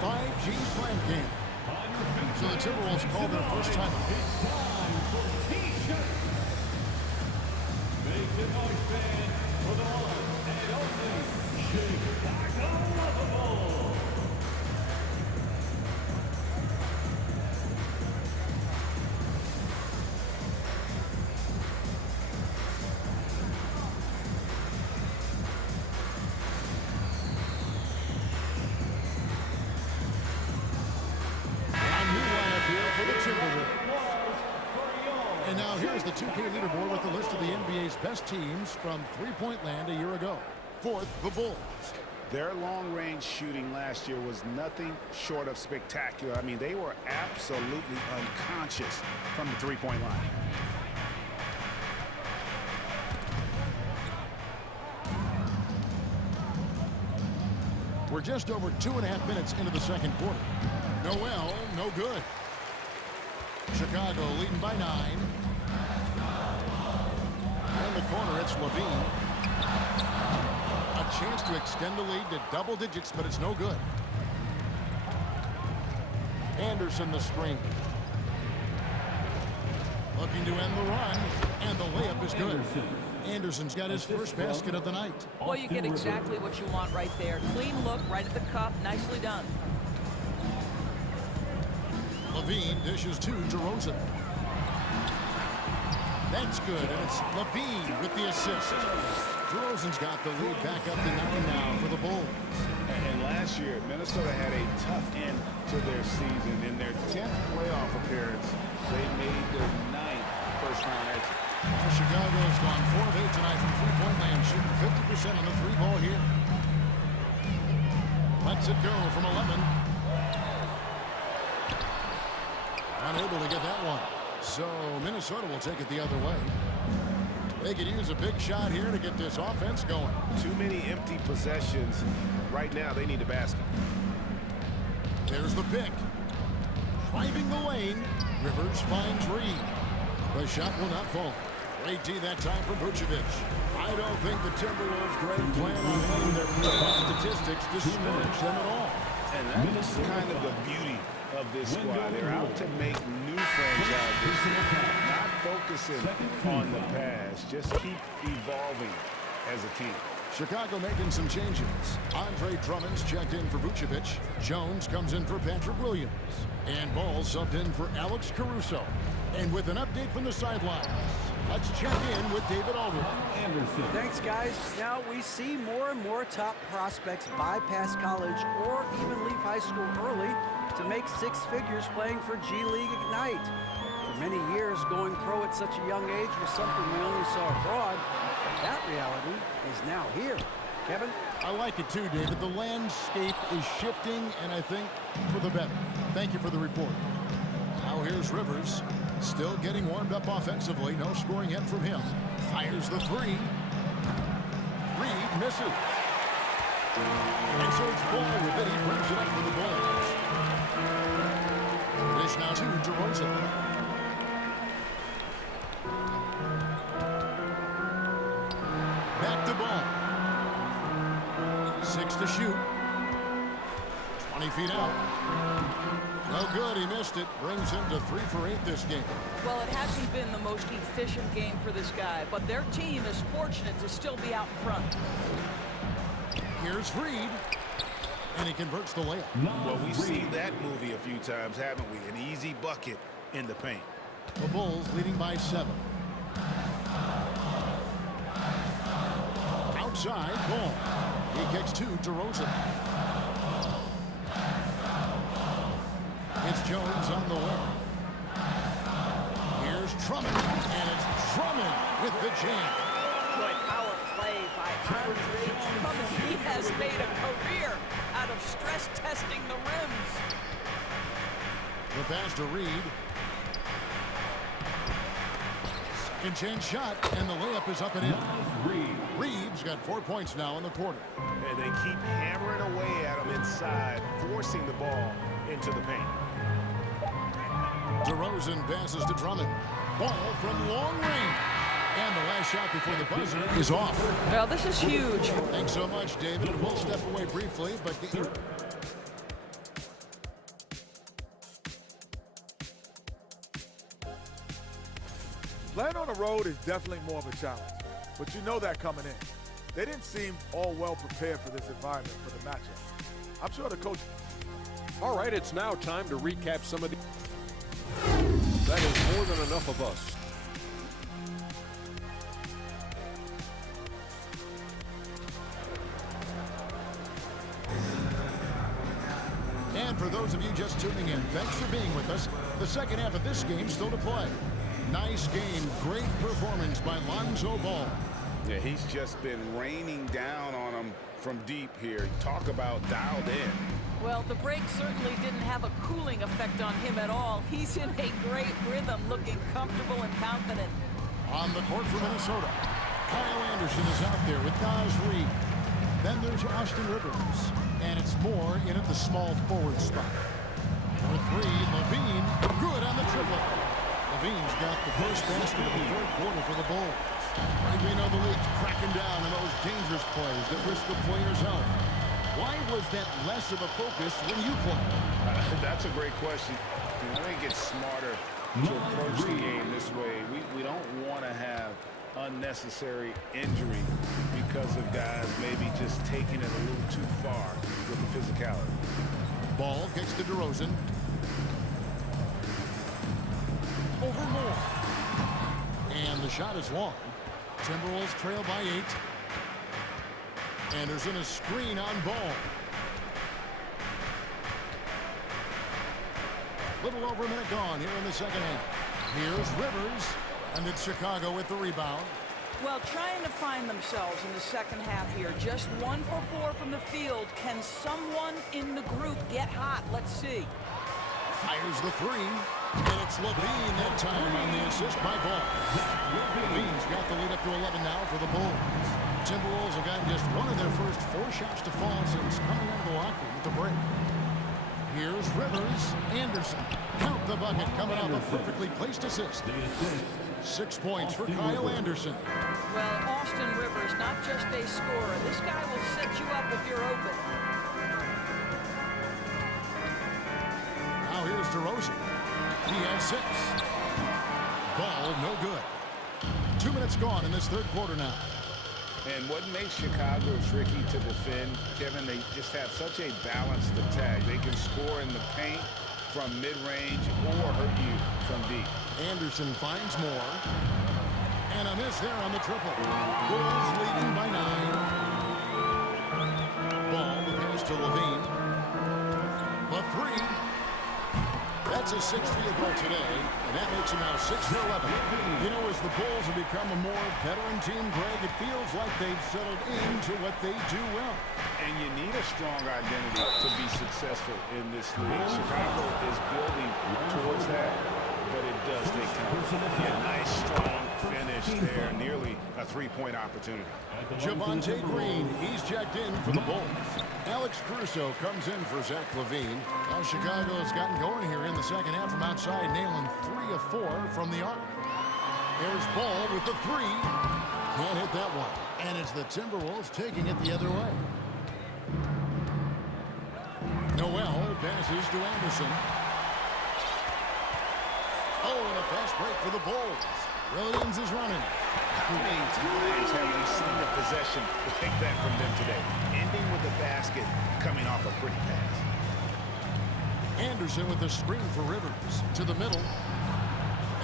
5G slam cam. So the Timberwolves call their first time. Make the noise, fan, for the one and only Chicago Bulls. And now here's the 2K leaderboard with the list of the NBA's best teams from three-point land a year ago. Fourth, the Bulls. Their long-range shooting last year was nothing short of spectacular. I mean, they were absolutely unconscious from the three-point line. We're just over 2.5 minutes into the second quarter. Noel, no good. Chicago leading by 9. In the corner, it's Levine. A chance to extend the lead to double digits, but it's no good. Anderson the screen. Looking to end the run, and the layup is good. Anderson's got his first basket of the night. Well, you get exactly what you want right there. Clean look, right at the cup. Nicely done. Levine dishes to DeRozan. That's good, and it's Levine with the assist. DeRozan's got the lead back up to 9 now for the Bulls. And last year, Minnesota had a tough end to their season. In their 10th playoff appearance, they made their 9th first-round exit. Chicago's gone 4 of 8 tonight from three-point land, shooting 50% on the three ball here. Lets it go from 11. Unable to get that one. So Minnesota will take it the other way. They could use a big shot here to get this offense going. Too many empty possessions. Right now, they need a basket. There's the pick. Driving the lane. Rivers finds Reed. The shot will not fall. Great D that time from Vucevic. I don't think the Timberwolves' great plan on letting their statistics discourage them at all. And that's kind of the beauty of this squad. They're out to make new franchises, not focusing on the past. Just keep evolving as a team. Chicago making some changes. Andre Drummond's checked in for Vucevic. Jones comes in for Patrick Williams. And Ball subbed in for Alex Caruso. And with an update from the sidelines, let's check in with David Aldridge. Thanks, guys. Now we see more and more top prospects bypass college or even leave high school early to make 6 figures playing for G League Ignite. For many years, going pro at such a young age was something we only saw abroad, but that reality is now here. Kevin? I like it too, David. The landscape is shifting, and I think for the better. Thank you for the report. Now here's Rivers. Still getting warmed up offensively. No scoring yet from him. Fires the 3. Reed misses. And so it's Ball with it. He brings it up for the Bulls. Dish now to DeRozan. Back to Ball. 6 to shoot. 20 feet out. No good, he missed it. Brings him to 3 for 8 this game. Well, it hasn't been the most efficient game for this guy, but their team is fortunate to still be out in front. Here's Reed, and he converts the layup. Well, we've seen that movie a few times, haven't we? An easy bucket in the paint. The Bulls leading by 7. Outside, Ball. He kicks to DeRozan. It's Jones on the way. Here's Drummond, and it's Drummond with the jam. Good power play by Andre Drummond. He has made a career out of stress testing the rims. The pass to Reed. Second chance shot, and the layup is up and in. Reed's got 4 points now in the quarter. And they keep hammering away at him inside, forcing the ball into the paint. DeRozan passes to Drummond. Ball from long range. And the last shot before the buzzer is off. Well, this is huge. Thanks so much, David. And we'll step away briefly, but get your... Playing on the road is definitely more of a challenge, but you know that coming in. They didn't seem all well prepared for this environment for the matchup. I'm sure the coach... All right, it's now time to recap some of the... That is more than enough of us. And for those of you just tuning in, thanks for being with us. The second half of this game still to play. Nice game. Great performance by Lonzo Ball. Yeah, he's just been raining down on him from deep here. Talk about dialed in. Well, the break certainly didn't have a cooling effect on him at all. He's in a great rhythm, looking comfortable and confident. On the court for Minnesota, Kyle Anderson is out there with Naz Reid. Then there's Austin Rivers. And it's Moore in at the small forward spot. For three, Levine, good on the triple. Levine's got the first basket of the third quarter for the Bulls. Right, we know the league's cracking down on those dangerous plays that risk the player's health. Why was that less of a focus when you play? That's a great question. I think it's smarter to approach the game this way. We don't want to have unnecessary injury because of guys maybe just taking it a little too far with the physicality. Ball gets to DeRozan. Over Moore. And the shot is long. Timberwolves trail by 8. Anderson a screen on Ball. Little over a minute gone here in the second half. Here's Rivers. And it's Chicago with the rebound. Well, trying to find themselves in the second half here. Just 1 for 4 from the field. Can someone in the group get hot? Let's see. Fires the three. And it's Levine that time on the assist by Ball. Levine's got the lead up to 11 now for the Bulls. Timberwolves have gotten just one of their first 4 shots to fall since coming out of the locker room at the break. Here's Rivers. Anderson. Count the bucket coming off a perfectly placed assist. 6 points for Kyle Anderson. Well, Austin Rivers, not just a scorer. This guy will set you up if you're open. Now here's DeRozan. He has 6. Ball no good. 2 minutes gone in this third quarter now. And what makes Chicago tricky to defend, Kevin, they just have such a balanced attack. They can score in the paint from mid-range or hurt you from deep. Anderson finds more. And a miss there on the triple. Bulls leading by 9. Ball goes to Levine. The three. That's his 6th field goal today, and that makes him now 6 for 11. You know, as the Bulls have become a more veteran team, Greg, it feels like they've settled into what they do well. And you need a strong identity to be successful in this league. Chicago is building towards that, but it does take time. Yeah, nice, strong finish there. Nearly a 3-point opportunity. Javonte Green, he's checked in for the Bulls. Alex Caruso comes in for Zach LaVine. Now Chicago's gotten going here in the second half from outside, nailing 3 of 4 from the arc. There's Ball with the 3. Can't hit that one. And it's the Timberwolves taking it the other way. Noel passes to Anderson. Oh, and a fast break for the Bulls. Williams is running. How many times have we seen a possession like that from them today? Ending with a basket, coming off a pretty pass. Anderson with the screen for Rivers. To the middle.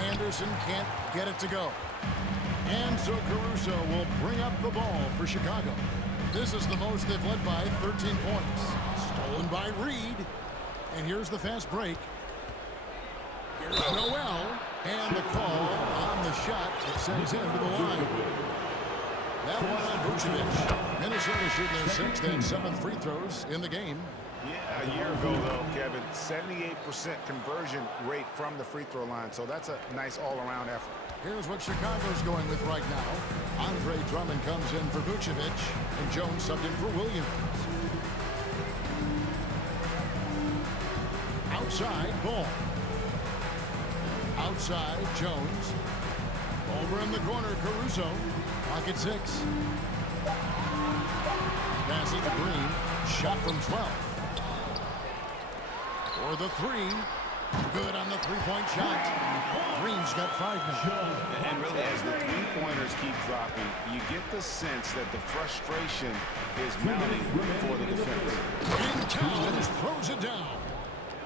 Anderson can't get it to go. And so Caruso will bring up the ball for Chicago. This is the most they've led by 13 points. Stolen by Reed. And here's the fast break. Here's Noel. And the call on the shot that sends him to the line. That one on Vucevic. Minnesota shooting their 6th and 7th free throws in the game. Yeah, a year ago, though, Kevin, 78% conversion rate from the free throw line. So that's a nice all-around effort. Here's what Chicago's going with right now. Andre Drummond comes in for Vucevic, and Jones subbed in for Williams. Outside, Ball. Outside, Jones. Over in the corner, Caruso. Pocket 6. Pass it to Green. Shot from 12. For the 3. Good on the 3-point shot. Green's got 5 now. And really, as the 3-pointers keep dropping, you get the sense that the frustration is mounting for the defense. And Towns throws it down.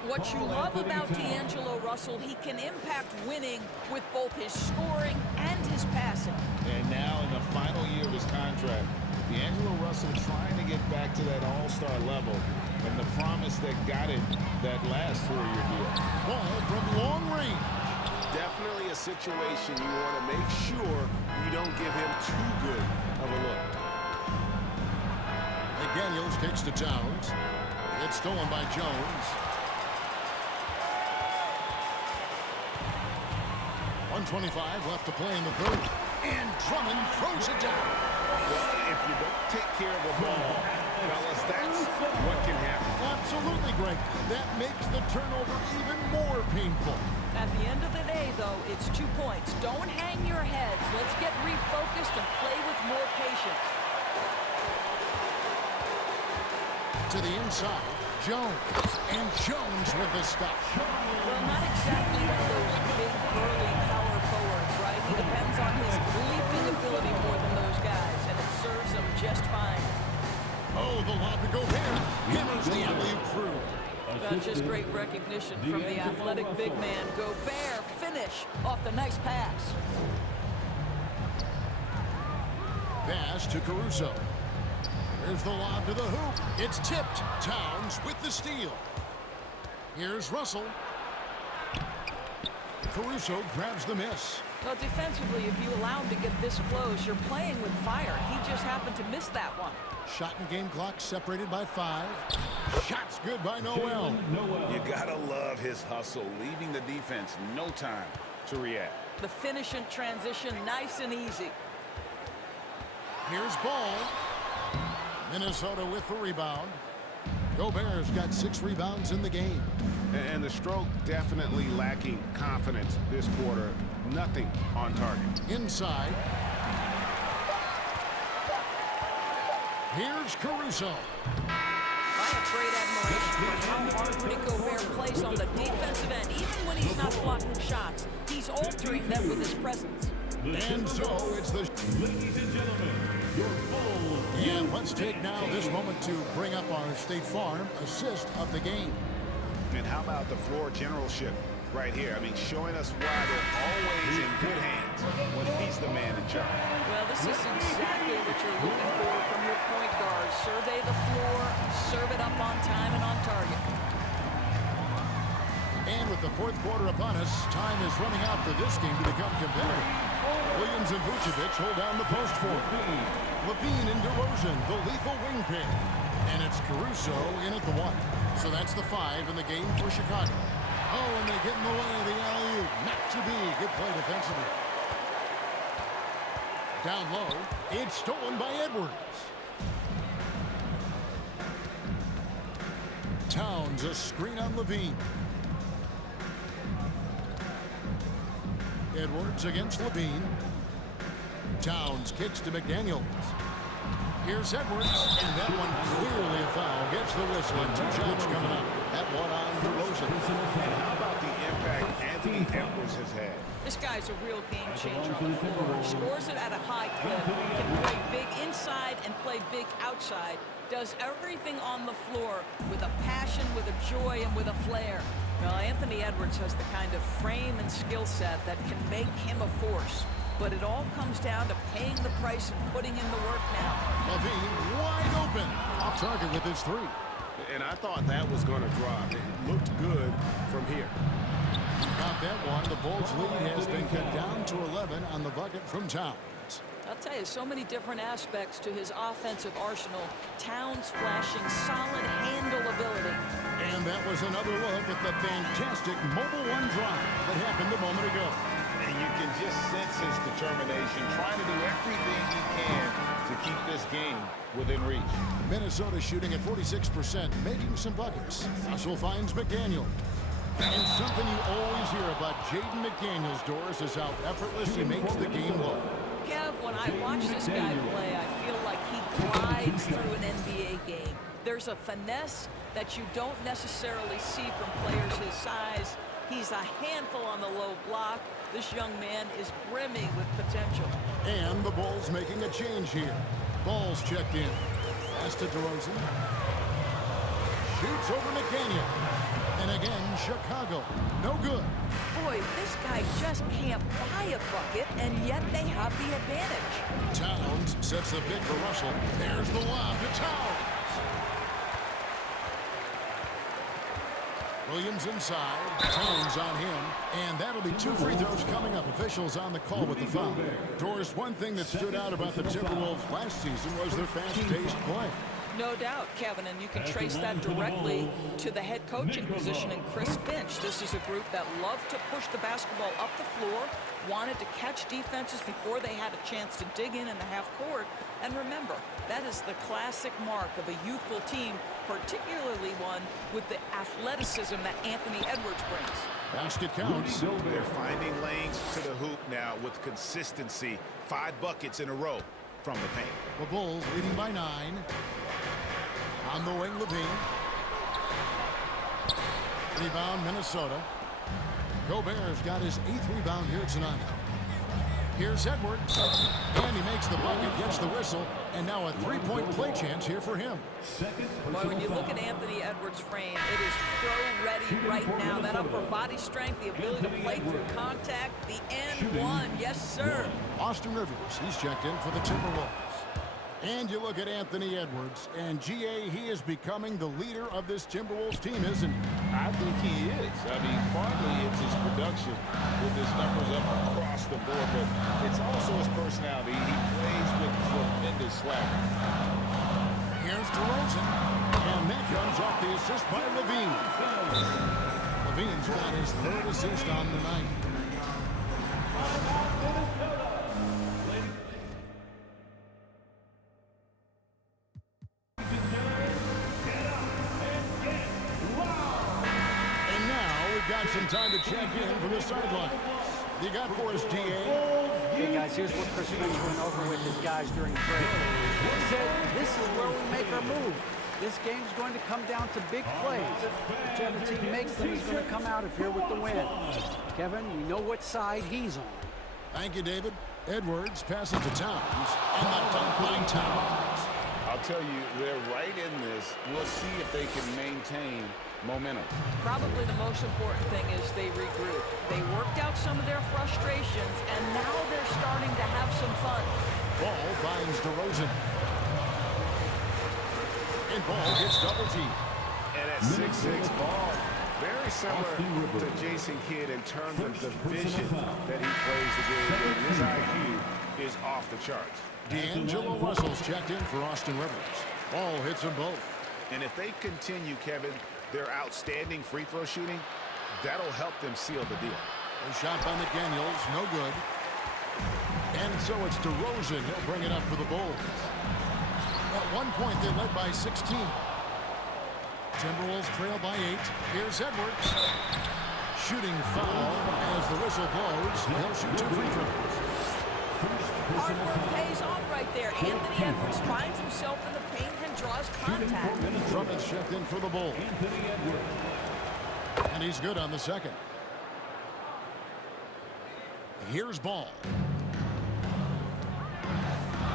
What you love about D'Angelo Russell, he can impact winning with both his scoring and his passing. And now in the final year of his contract, D'Angelo Russell trying to get back to that all-star level and the promise that got him that last 4-year deal. Ball from long range. Definitely definitely a situation you want to make sure you don't give him too good of a look. McDaniels kicks to Towns. It's stolen by Jones. 1:25 left to play in the third. And Drummond throws it down. Well, if you don't take care of the ball, fellas, that's what can happen. Absolutely, Greg. That makes the turnover even more painful. At the end of the day, though, it's 2 points. Don't hang your heads. Let's get refocused and play with more patience. To the inside, Jones. And Jones with the stop. Well, not exactly one of those big, burly power forwards, right? He depends on his leaping ability more than those guys, and it serves him just fine. Oh, the lob to Gobert. Hammers the alley-oop through. That's just great recognition from the athletic big man. Gobert finish off the nice pass. Pass to Caruso. Here's the lob to the hoop. It's tipped. Towns with the steal. Here's Russell. Caruso grabs the miss. Well, defensively, if you allow him to get this close, you're playing with fire. He just happened to miss that one. Shot and game clock separated by 5. Shots good by Noel. You gotta love his hustle, leaving the defense no time to react. The finish and transition, nice and easy. Here's Ball. Minnesota with the rebound. Gobert's got 6 rebounds in the game. And the stroke definitely lacking confidence this quarter. Nothing on target. Inside. Here's Caruso. I have great admiration for how hard Rudy Gobert plays on the defensive end. Even when he's not blocking shots, he's altering them with his presence. And so it's the... Ladies and gentlemen, your Bulls. And let's take now this moment to bring up our State Farm assist of the game. And how about the floor generalship right here? I mean, showing us why they're always in good hands when he's the man in charge. Well, this is exactly what you're looking for from your point guard. Survey the floor, serve it up on time and on target. And with the fourth quarter upon us, time is running out for this game to become competitive. Williams and Vucevic hold down the post for him. Levine and DeRozan, the lethal wing pair. And it's Caruso in at the 1. So that's the 5 in the game for Chicago. Oh, and they get in the way of the alley-oop. Not to be. Good play defensively. Down low, it's stolen by Edwards. Towns, a screen on Levine. Edwards against Levine. Towns kicks to McDaniels. Here's Edwards, and that one clearly a foul. Gets the whistle, and 2 shots coming up. That one on DeRozan. And how about the impact Anthony Edwards has had? This guy's a real game changer on the floor. He scores it at a high clip, can play big inside and play big outside, does everything on the floor with a passion, with a joy, and with a flair. Well, Anthony Edwards has the kind of frame and skill set that can make him a force. But it all comes down to paying the price and putting in the work now. Levine wide open. Off target with his 3. And I thought that was going to drop. It looked good from here. Got that one. The Bulls' lead has been cut down to 11 on the bucket from Towns. I'll tell you, so many different aspects to his offensive arsenal. Towns flashing solid handle ability. And that was another look at the fantastic mobile 1 drive that happened a moment ago. And you can just sense his determination, trying to do everything he can to keep this game within reach. Minnesota shooting at 46%, making some buckets. Russell finds McDaniel. And something you always hear about Jaden McDaniels, Doris, is how effortless he makes the game look. Kev, when I watch this guy play, I feel like he glides through an NBA game. There's a finesse that you don't necessarily see from players his size. He's a handful on the low block. This young man is brimming with potential. And the Bulls making a change here. Ball's checked in. Pass to DeRozan. Shoots over McDaniel. And again, Chicago. No good. Boy, this guy just can't buy a bucket, and yet they have the advantage. Towns sets the pick for Russell. There's the lob to Towns. Williams inside. Towns on him. And that'll be 2 free throws coming up. Officials on the call with the foul. Doris, one thing that stood out about the Timberwolves last season was their fast-paced play. No doubt, Kevin, and you can trace that directly to the head coaching position in Chris Finch. This is a group that loved to push the basketball up the floor, wanted to catch defenses before they had a chance to dig in the half court. And remember, that is the classic mark of a youthful team, particularly one with the athleticism that Anthony Edwards brings. Basket counts. They're finding lanes to the hoop now with consistency. 5 buckets in a row from the paint. The Bulls leading by 9. On the wing, Levine. Rebound, Minnesota. Gobert's got his 8th rebound here tonight. Here's Edwards. And he makes the bucket, gets the whistle, and now a 3-point play chance here for him. Well, when you look at Anthony Edwards' frame, it is pro-ready right now. That upper body strength, the ability to play through contact, the and one. Yes, sir. Austin Rivers, he's checked in for the Timberwolves. And you look at Anthony Edwards, and GA, he is becoming the leader of this Timberwolves team, isn't he? I think he is. I mean, partly it's his production with his numbers up across the board, but it's also his personality. He plays with tremendous swag. Here's DeRozan, and that comes off the assist by Levine. Levine's got his 3rd assist on the night. Some time to check in from the sidelines. You got for us, DA? Hey, guys, here's what Chris Finch went over with his guys during the break. He said, this is where we make our move. This game's going to come down to big plays. Whichever team makes them is going to come out of here with the win. Kevin, we know what side he's on. Thank you, David. Edwards passes to Towns, and the dunk by Towns. I'll tell you, they're right in this. We'll see if they can maintain momentum. Probably the most important thing is they regroup. They worked out some of their frustrations, and now they're starting to have some fun. Ball finds DeRozan. And Ball gets double teamed. And at 6'6", Ball, very similar to Jason Kidd in terms of the vision that he plays the game with. His IQ is off the charts. D'Angelo Russell's checked in for Austin Rivers. Ball hits them both. And if they continue, Kevin, their outstanding free throw shooting, that'll help them seal the deal. A shot by McDaniels, no good. And so it's DeRozan. He'll bring it up for the Bulls. At one point, they led by 16. Timberwolves trail by 8. Here's Edwards. Shooting foul as the whistle blows. He'll shoot 2 free throws. Hard work pays off right there. Anthony Edwards finds himself in the paint and draws contact. Drummond's checked in for the Bulls. And he's good on the second. Here's Ball.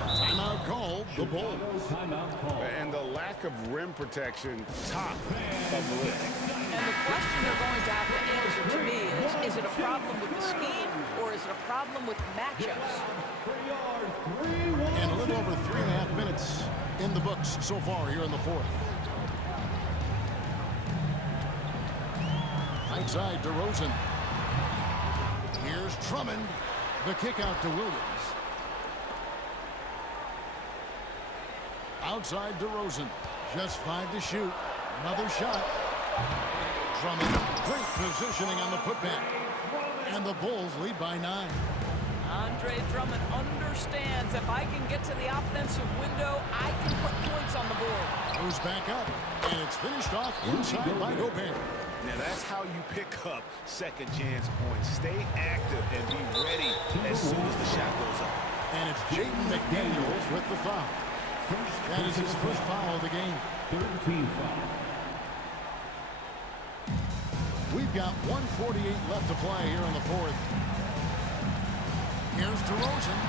Timeout called, the Bulls. And the lack of rim protection, top of the list. And the question they're going to have to answer to me is it a problem with the scheme or is it a problem with matchups? And a little over 3.5 minutes in the books so far here in the 4th. Right side, DeRozan. Here's Drummond. The kick out to Williams. Outside DeRozan. Just 5 to shoot. Another shot. Drummond. Great positioning on the putback. And the Bulls lead by 9. Andre Drummond understands if I can get to the offensive window, I can put points on the board. Goes back up, and it's finished off inside by Gobert. Now that's how you pick up second chance points. Stay active and be ready as soon as the shot goes up. And it's Jaden McDaniels with the foul. That is his first foul of the game. 13 foul. We've got 1:48 left to play here in the 4th. Here's DeRozan.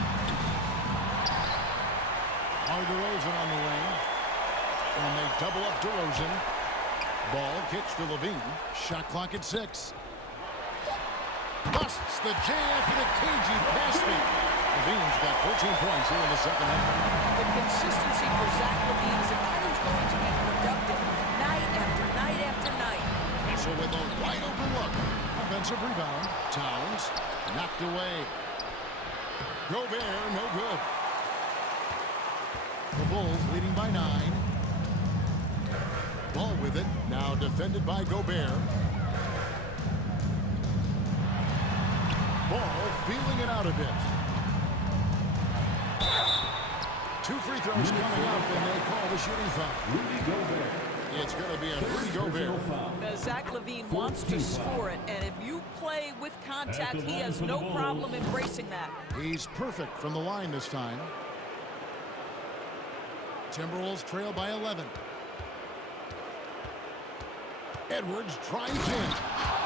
DeRozan on the wing. And they double up DeRozan. Ball kicks to Levine. Shot clock at 6. Busts the J after the cagey pass fake. Levine's got 14 points here in the second half. The consistency for Zach Levine is a guy who's going to be productive night after night after night. So Russell with a wide open look. Offensive rebound. Towns knocked away. Gobert, no good. The Bulls leading by 9. Ball with it. Now defended by Gobert. Ball feeling it out a bit. 2 free throws coming up, and they call the shooting foul. Rudy Gobert. It's going to be a Rudy Gobert. Now, Zach LaVine wants to score it, and if you play with contact, he has no problem embracing that. He's perfect from the line this time. Timberwolves trail by 11. Edwards tries in.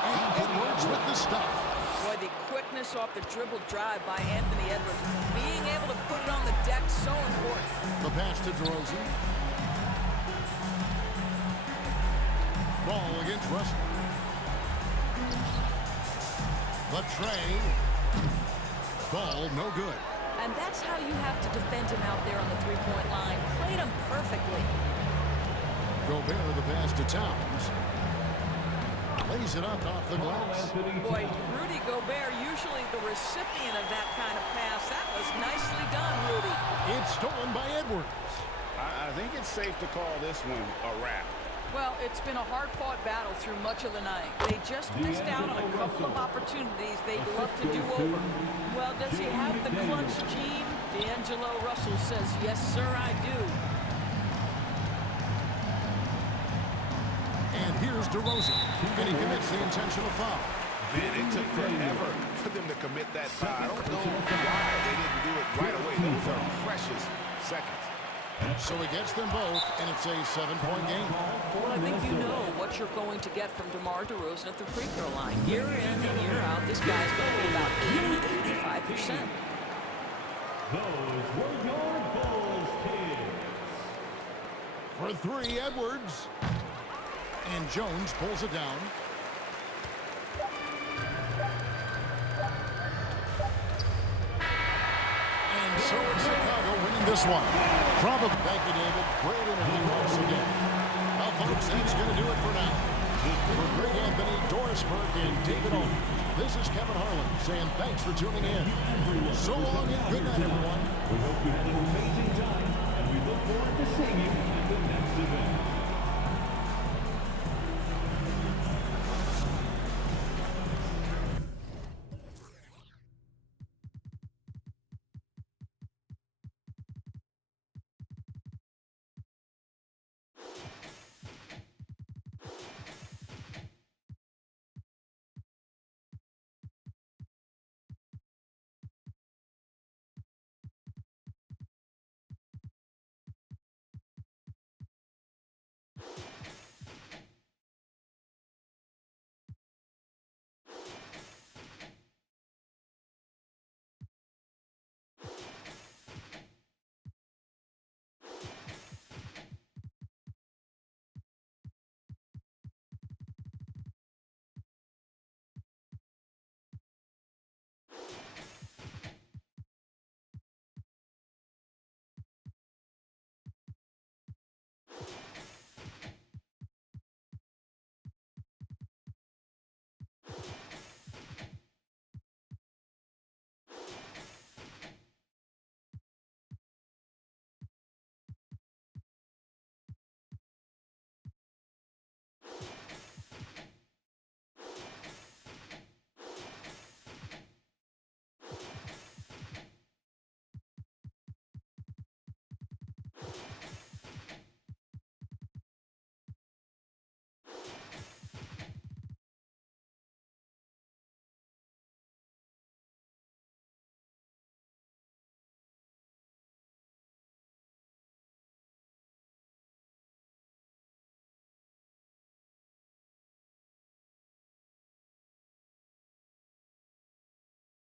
And Edwards with the stuff. Boy, the quickness off the dribble drive by Anthony Edwards. Being able to put it on the deck, so important. The pass to DeRozan. Ball against Russell. The tray. Ball no good. And that's how you have to defend him out there on the three-point line. Played him perfectly. Gobert the pass to Towns. Lays it up off the glass. Boy, Rudy Gobert, usually the recipient of that kind of pass. That was nicely done, Rudy. It's stolen by Edwards. I think it's safe to call this one a wrap. Well, it's been a hard-fought battle through much of the night. They just missed out on a couple of opportunities they'd love to do over. Well, does he have the clutch gene? D'Angelo Russell says, yes, sir, I do. And here's DeRozan, and he commits the intentional foul. Man, it took forever for them to commit that foul. I don't know why they didn't do it right away. Those are precious seconds. So he gets them both, and it's a 7-point game. Well, I think you know what you're going to get from DeMar DeRozan at the free throw line. Year in and year out, this guy's going to be about 80-85%. Those were your Bulls kids. For 3, Edwards. And Jones pulls it down. And so it's Chicago winning this one. Probably. Thank you, David. Great interview once again. Well, folks, that's going to do it for now. For Greg Anthony, Doris Burke, and David Owen, this is Kevin Harlan saying thanks for tuning in. So long and good night, everyone. We hope you had an amazing time, and we look forward to seeing you at the next event.